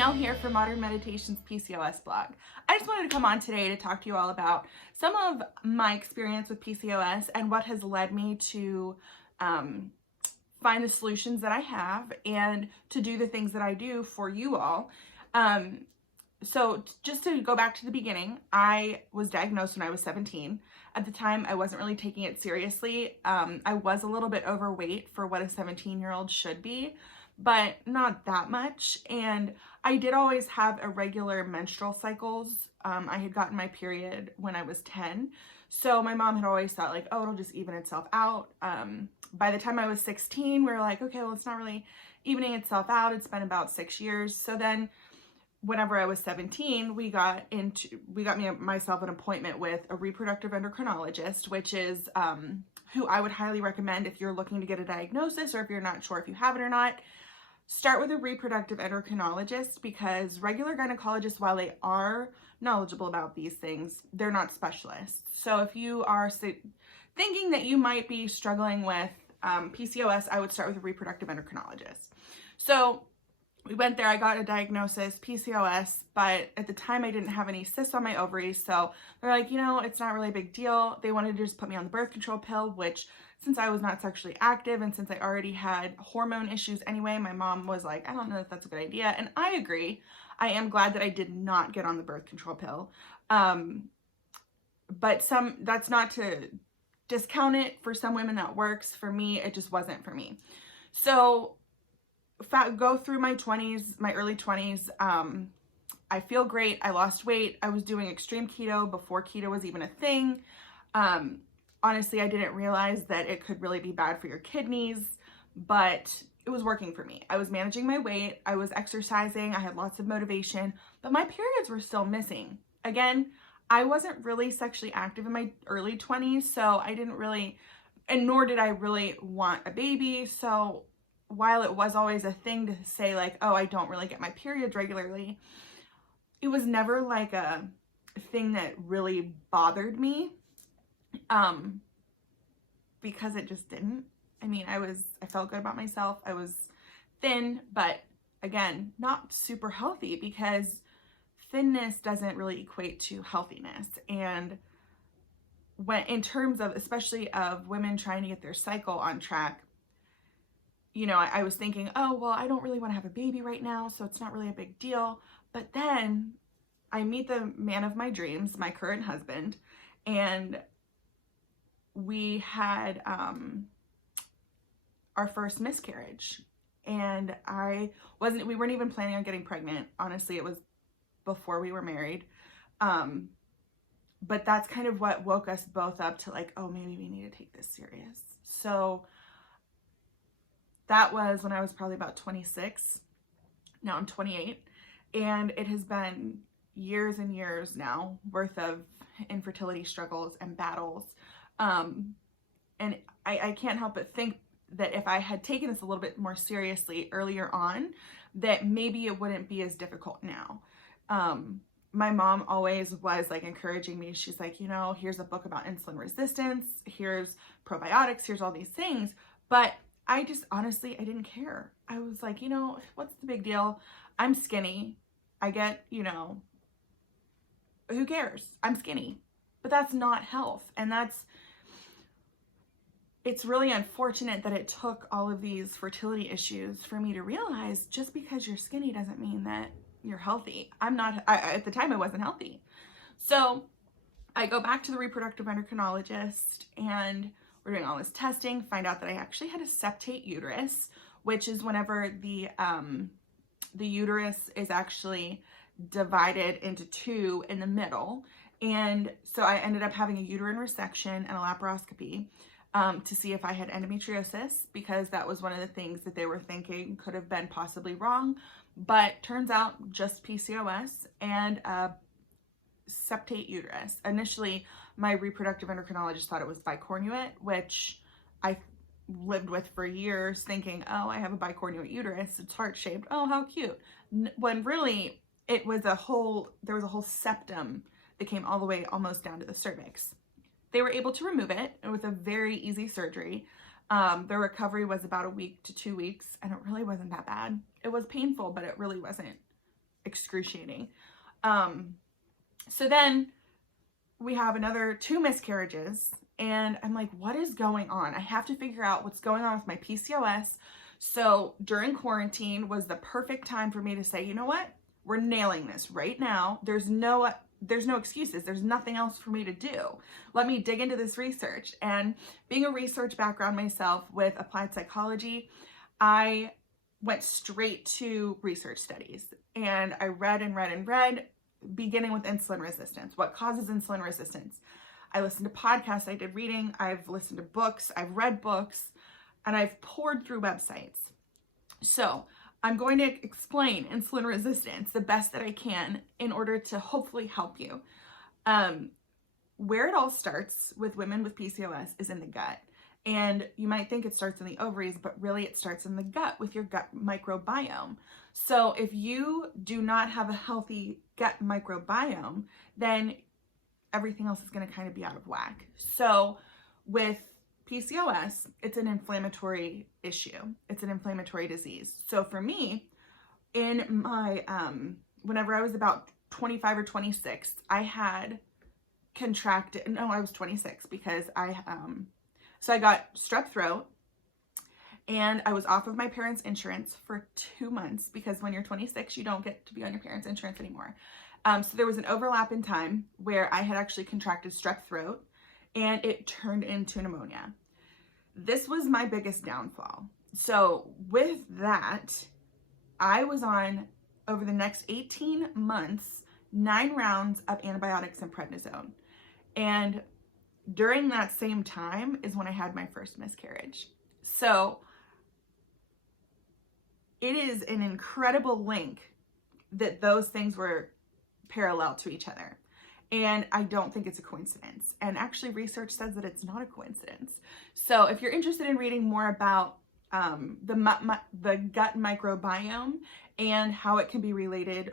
Danielle here for Modern Meditation's PCOS blog. I just wanted to come on today to talk to you all about some of my experience with PCOS and what has led me to find the solutions that I have and to do the things that I do for you all. So just to go back to the beginning, I was diagnosed when I was 17. At the time, I wasn't really taking it seriously. I was a little bit overweight for what a 17-year-old should be, but not that much. And I did always have irregular menstrual cycles. I had gotten my period when I was 10. So my mom had always thought like, oh, it'll just even itself out. By the time I was 16, we were like, okay, well, it's not really evening itself out. It's been about 6 years. So then whenever I was 17, we got myself an appointment with a reproductive endocrinologist, which is who I would highly recommend if you're looking to get a diagnosis or if you're not sure if you have it or not. Start with a reproductive endocrinologist, because regular gynecologists, while they are knowledgeable about these things, they're not specialists. So if you are thinking that you might be struggling with PCOS, I would start with a reproductive endocrinologist. So we went there, I got a diagnosis, PCOS, but at the time I didn't have any cysts on my ovaries, so they're like, you know, it's not really a big deal. They wanted to just put me on the birth control pill, which since I was not sexually active and since I already had hormone issues anyway, my mom was like, I don't know if that's a good idea, and I agree. I am glad that I did not get on the birth control pill, but that's not to discount it. For some women that works. For me, it just wasn't for me. So go through my 20s, my early 20s. I feel great. I lost weight. I was doing extreme keto before keto was even a thing. Honestly, I didn't realize that it could really be bad for your kidneys, but it was working for me. I was managing my weight. I was exercising. I had lots of motivation, but my periods were still missing. Again, I wasn't really sexually active in my early 20s, so I didn't really, and nor did I really want a baby. So while it was always a thing to say like, oh, I don't really get my periods regularly, it was never like a thing that really bothered me, because it just didn't. I mean, I felt good about myself. I was thin, but again, not super healthy, because thinness doesn't really equate to healthiness. And when, in terms of, especially of women trying to get their cycle on track, you know, I was thinking, oh, well, I don't really want to have a baby right now, so it's not really a big deal. But then I meet the man of my dreams, my current husband, and we had our first miscarriage. And we weren't even planning on getting pregnant. Honestly, it was before we were married. But that's kind of what woke us both up to like, oh, maybe we need to take this serious. So that was when I was probably about 26. Now I'm 28. And it has been years and years now worth of infertility struggles and battles. And I can't help but think that if I had taken this a little bit more seriously earlier on, that maybe it wouldn't be as difficult now. My mom always was like encouraging me. She's like, you know, here's a book about insulin resistance. Here's probiotics. Here's all these things. But I just, honestly, I didn't care. I was like, you know, what's the big deal? I'm skinny. I get, you know, who cares? I'm skinny. But that's not health. And it's really unfortunate that it took all of these fertility issues for me to realize just because you're skinny doesn't mean that you're healthy. At the time I wasn't healthy. So I go back to the reproductive endocrinologist and we're doing all this testing, find out that I actually had a septate uterus, which is whenever the uterus is actually divided into two in the middle. And so I ended up having a uterine resection and a laparoscopy to see if I had endometriosis, because that was one of the things that they were thinking could have been possibly wrong. But turns out just PCOS and a septate uterus. Initially, my reproductive endocrinologist thought it was bicornuate, which I lived with for years thinking, oh, I have a bicornuate uterus. It's heart-shaped. Oh, how cute. When really there was a whole septum that came all the way almost down to the cervix. They were able to remove it with a very easy surgery. The recovery was about a week to 2 weeks, and it really wasn't that bad. It was painful, but it really wasn't excruciating. So then we have another 2 miscarriages, and I'm like, what is going on? I have to figure out what's going on with my PCOS. So during quarantine was the perfect time for me to say, you know what? We're nailing this right now. There's no excuses. There's nothing else for me to do. Let me dig into this research. And being a research background myself with applied psychology, I went straight to research studies, and I read and read and read, beginning with insulin resistance. What causes insulin resistance? I listened to podcasts, I did reading, I've listened to books, I've read books, and I've poured through websites. So I'm going to explain insulin resistance the best that I can in order to hopefully help you. Where it all starts with women with PCOS is in the gut. And you might think it starts in the ovaries, but really it starts in the gut with your gut microbiome. So if you do not have a healthy gut microbiome, then everything else is going to kind of be out of whack. So with PCOS, it's an inflammatory issue. It's an inflammatory disease. So for me, in my, whenever I was about 25 or 26, I had contracted, no, I was 26 because so I got strep throat, and I was off of my parents' insurance for 2 months because when you're 26, you don't get to be on your parents' insurance anymore. So there was an overlap in time where I had actually contracted strep throat, and it turned into pneumonia. This was my biggest downfall. So with that, I was on, over the next 18 months, 9 rounds of antibiotics and prednisone. And during that same time is when I had my first miscarriage. So it is an incredible link that those things were parallel to each other. And I don't think it's a coincidence. And actually research says that it's not a coincidence. So if you're interested in reading more about the gut microbiome and how it can be related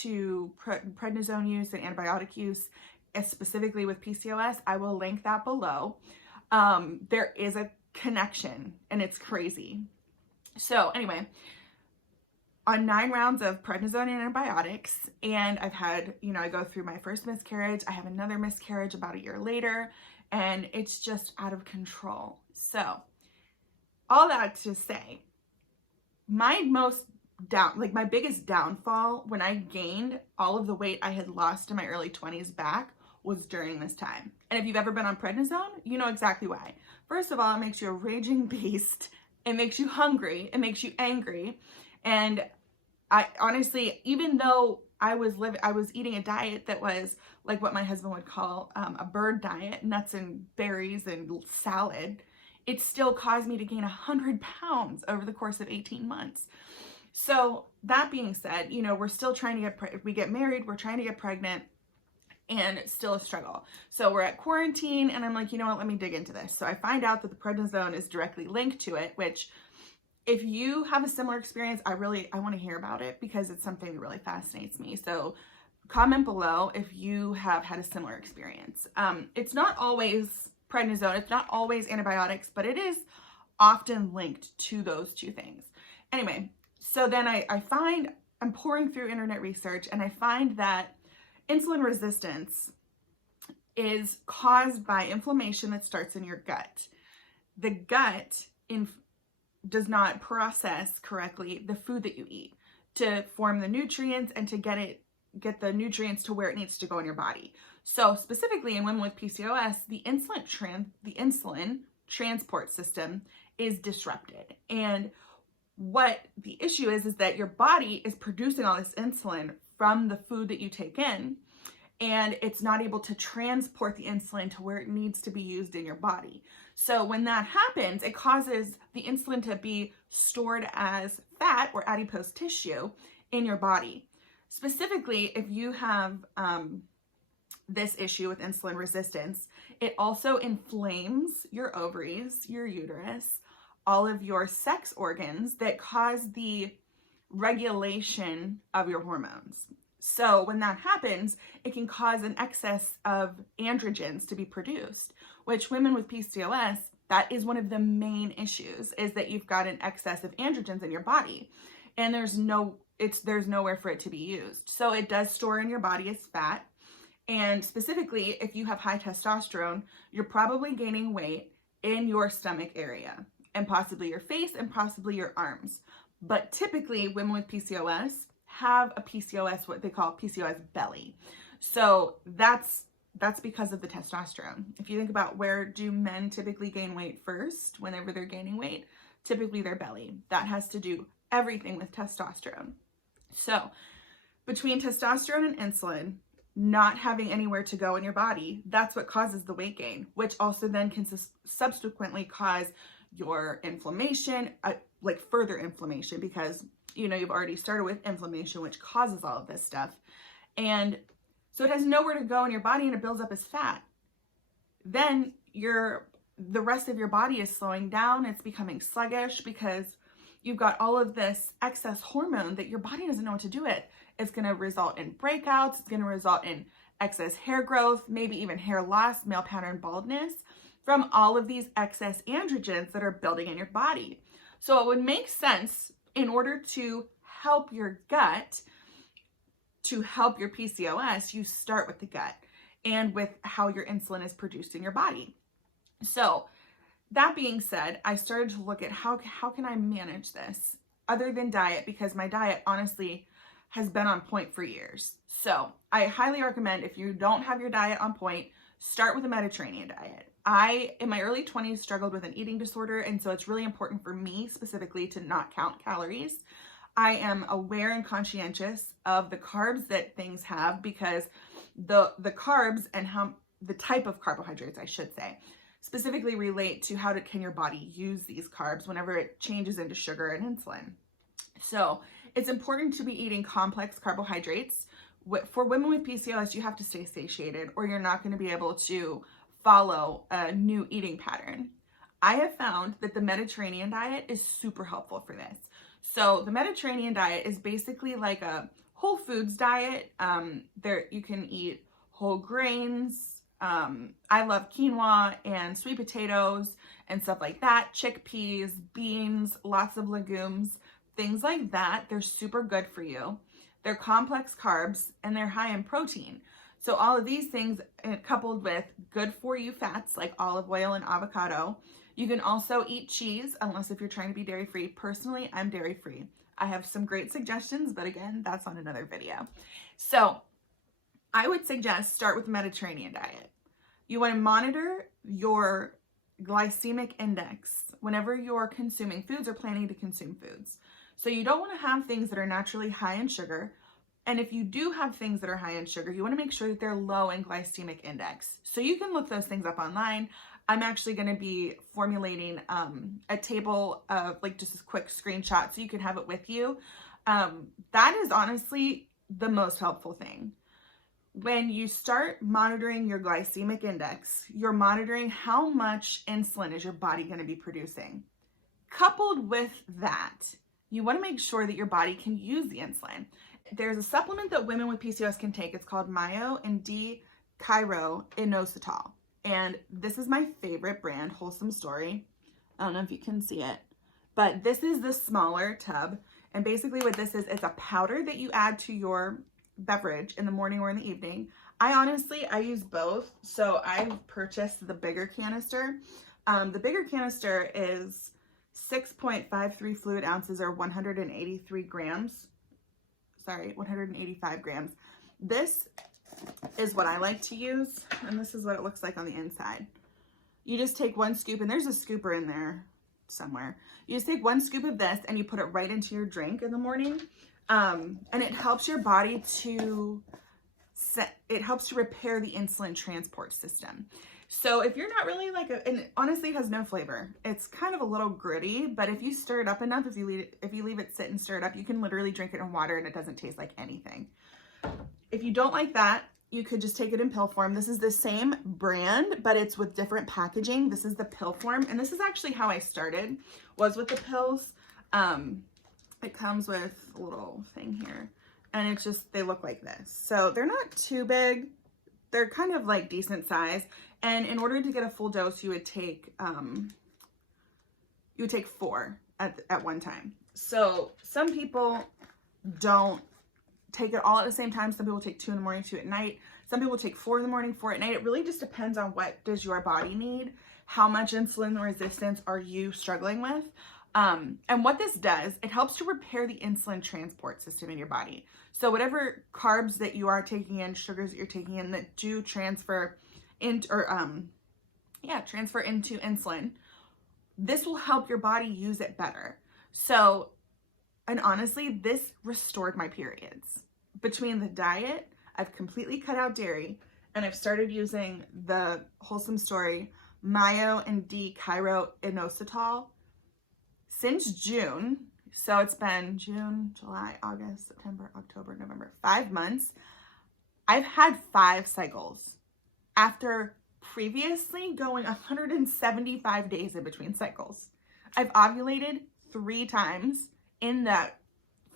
to prednisone use and antibiotic use, specifically with PCOS, I will link that below. There is a connection, and it's crazy. So anyway, on 9 rounds of prednisone and antibiotics, and I've had, I go through my first miscarriage, I have another miscarriage about a year later, and it's just out of control. So all that to say, my biggest downfall when I gained all of the weight I had lost in my early 20s back was during this time. And if you've ever been on prednisone, you know exactly why. First of all, it makes you a raging beast. It makes you hungry. It makes you angry. And I honestly, even though I was eating a diet that was like what my husband would call a bird diet, nuts and berries and salad, it still caused me to gain 100 pounds over the course of 18 months. So that being said, we're still trying to if we get married, we're trying to get pregnant, and it's still a struggle. So we're at quarantine, and I'm like, you know what, let me dig into this. So I find out that the prednisone is directly linked to it, which if you have a similar experience, I want to hear about it because it's something that really fascinates me. So comment below if you have had a similar experience. It's not always prednisone, it's not always antibiotics, but it is often linked to those two things. Anyway, so then I'm pouring through internet research, and I find that insulin resistance is caused by inflammation that starts in your gut. The gut does not process correctly the food that you eat to form the nutrients and to get the nutrients to where it needs to go in your body. So specifically in women with PCOS, the insulin transport system is disrupted. And what the issue is that your body is producing all this insulin from the food that you take in, and it's not able to transport the insulin to where it needs to be used in your body. So when that happens, it causes the insulin to be stored as fat or adipose tissue in your body. Specifically, if you have this issue with insulin resistance, it also inflames your ovaries, your uterus, all of your sex organs that cause the regulation of your hormones. So when that happens, it can cause an excess of androgens to be produced, which women with PCOS, that is one of the main issues, is that you've got an excess of androgens in your body. And there's no there's nowhere for it to be used. So it does store in your body as fat. And specifically, if you have high testosterone, you're probably gaining weight in your stomach area and possibly your face and possibly your arms. But typically women with PCOS have a PCOS, what they call PCOS belly. So that's because of the testosterone. If you think about where do men typically gain weight first whenever they're gaining weight, typically their belly. That has to do everything with testosterone. So between testosterone and insulin, not having anywhere to go in your body, that's what causes the weight gain, which also then can subsequently cause your inflammation, like further inflammation, because you've already started with inflammation, which causes all of this stuff. And so it has nowhere to go in your body and it builds up as fat. Then the rest of your body is slowing down. It's becoming sluggish because you've got all of this excess hormone that your body doesn't know what to do with. It's going to result in breakouts. It's going to result in excess hair growth, maybe even hair loss, male pattern baldness from all of these excess androgens that are building in your body. So it would make sense, in order to help your gut, to help your PCOS, you start with the gut and with how your insulin is produced in your body. So that being said, I started to look at how can I manage this other than diet, because my diet honestly has been on point for years. So I highly recommend, if you don't have your diet on point, start with a Mediterranean diet. I, in my early 20s, struggled with an eating disorder, and so it's really important for me specifically to not count calories. I am aware and conscientious of the carbs that things have, because the carbs and the type of carbohydrates, I should say, specifically relate to how can your body use these carbs whenever it changes into sugar and insulin. So it's important to be eating complex carbohydrates. For women with PCOS, you have to stay satiated or you're not going to be able to follow a new eating pattern. I have found that the Mediterranean diet is super helpful for this. So the Mediterranean diet is basically like a whole foods diet. You can eat whole grains. I love quinoa and sweet potatoes and stuff like that. Chickpeas, beans, lots of legumes, things like that. They're super good for you. They're complex carbs and they're high in protein. So all of these things, coupled with good for you fats like olive oil and avocado. You can also eat cheese, unless if you're trying to be dairy free. Personally, I'm dairy free. I have some great suggestions, but again, that's on another video. So I would suggest start with the Mediterranean diet. You want to monitor your glycemic index whenever you're consuming foods or planning to consume foods. So you don't want to have things that are naturally high in sugar. And if you do have things that are high in sugar, you want to make sure that they're low in glycemic index. So you can look those things up online. I'm actually going to be formulating a table of just a quick screenshot so you can have it with you. That is honestly the most helpful thing. When you start monitoring your glycemic index, you're monitoring how much insulin is your body going to be producing. Coupled with that, you want to make sure that your body can use the insulin. There's a supplement that women with PCOS can take. It's called Myo and D-Chiro Inositol. And this is my favorite brand, Wholesome Story. I don't know if you can see it, but this is the smaller tub. And basically what this is, it's a powder that you add to your beverage in the morning or in the evening. I use both. So I've purchased the bigger canister. The bigger canister is 6.53 fluid ounces or 183 grams. Sorry, 185 grams. This is what I like to use, and this is what it looks like on the inside. You just take one scoop, and there's a scooper in there somewhere. You just take one scoop of this and you put it right into your drink in the morning, and it helps your body to repair the insulin transport system. So if you're not really and honestly, it has no flavor. It's kind of a little gritty, but if you stir it up enough, if you leave it sit and stir it up, you can literally drink it in water and it doesn't taste like anything. If you don't like that, you could just take it in pill form. This is the same brand, but it's with different packaging. This is the pill form, and this is actually how I started, was with the pills. It comes with a little thing here, and it's just, they look like this. So they're not too big. They're kind of like decent size. And in order to get a full dose, you would take 4 at one time. So some people don't take it all at the same time. Some people take 2 in the morning, 2 at night. Some people take 4 in the morning, 4 at night. It really just depends on what does your body need. How much insulin resistance are you struggling with? And what this does, it helps to repair the insulin transport system in your body. So whatever carbs that you are taking in, sugars that you're taking in that do transfer into, transfer into insulin, this will help your body use it better. So, and honestly, this restored my periods. Between the diet, I've completely cut out dairy, and I've started using the Wholesome Story Mayo and D-Chiro Inositol since June. So it's been June, July, August, September, October, November, 5 months. I've had 5 cycles after previously going 175 days in between cycles. I've ovulated 3 times in that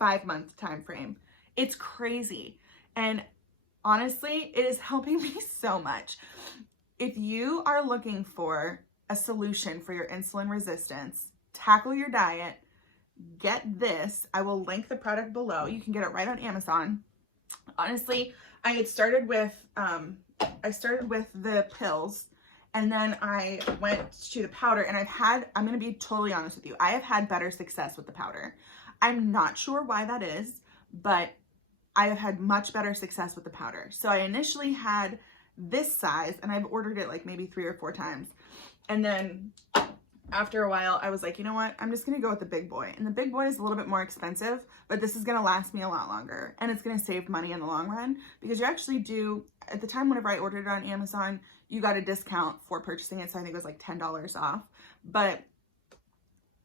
5-month time frame. It's crazy. And honestly, it is helping me so much. If you are looking for a solution for your insulin resistance, tackle your diet, get this. I will link the product below. You can get it right on Amazon. Honestly, I had started with the pills, and then I went to the powder, and I'm going to be totally honest with you, I have had better success with the powder. I'm not sure why that is, but I have had much better success with the powder. So I initially had this size, and I've ordered it like maybe 3 or 4 times. And then after a while, I was like, you know what? I'm just going to go with the big boy. And the big boy is a little bit more expensive, but this is going to last me a lot longer. And it's going to save money in the long run, because you actually do, at the time whenever I ordered it on Amazon, you got a discount for purchasing it. So I think it was like $10 off. But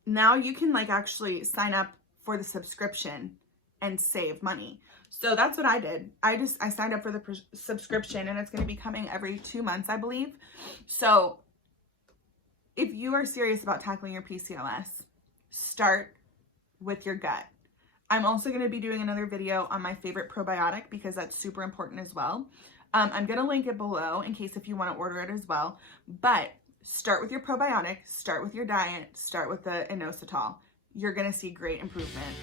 now you can like actually sign up for the subscription and save money. So that's what I did. I signed up for the subscription, and it's going to be coming every 2 months, I believe. So if you are serious about tackling your PCOS, start with your gut. I'm also going to be doing another video on my favorite probiotic, because that's super important as well. I'm going to link it below in case if you want to order it as well. But start with your probiotic, start with your diet, start with the inositol. You're going to see great improvement.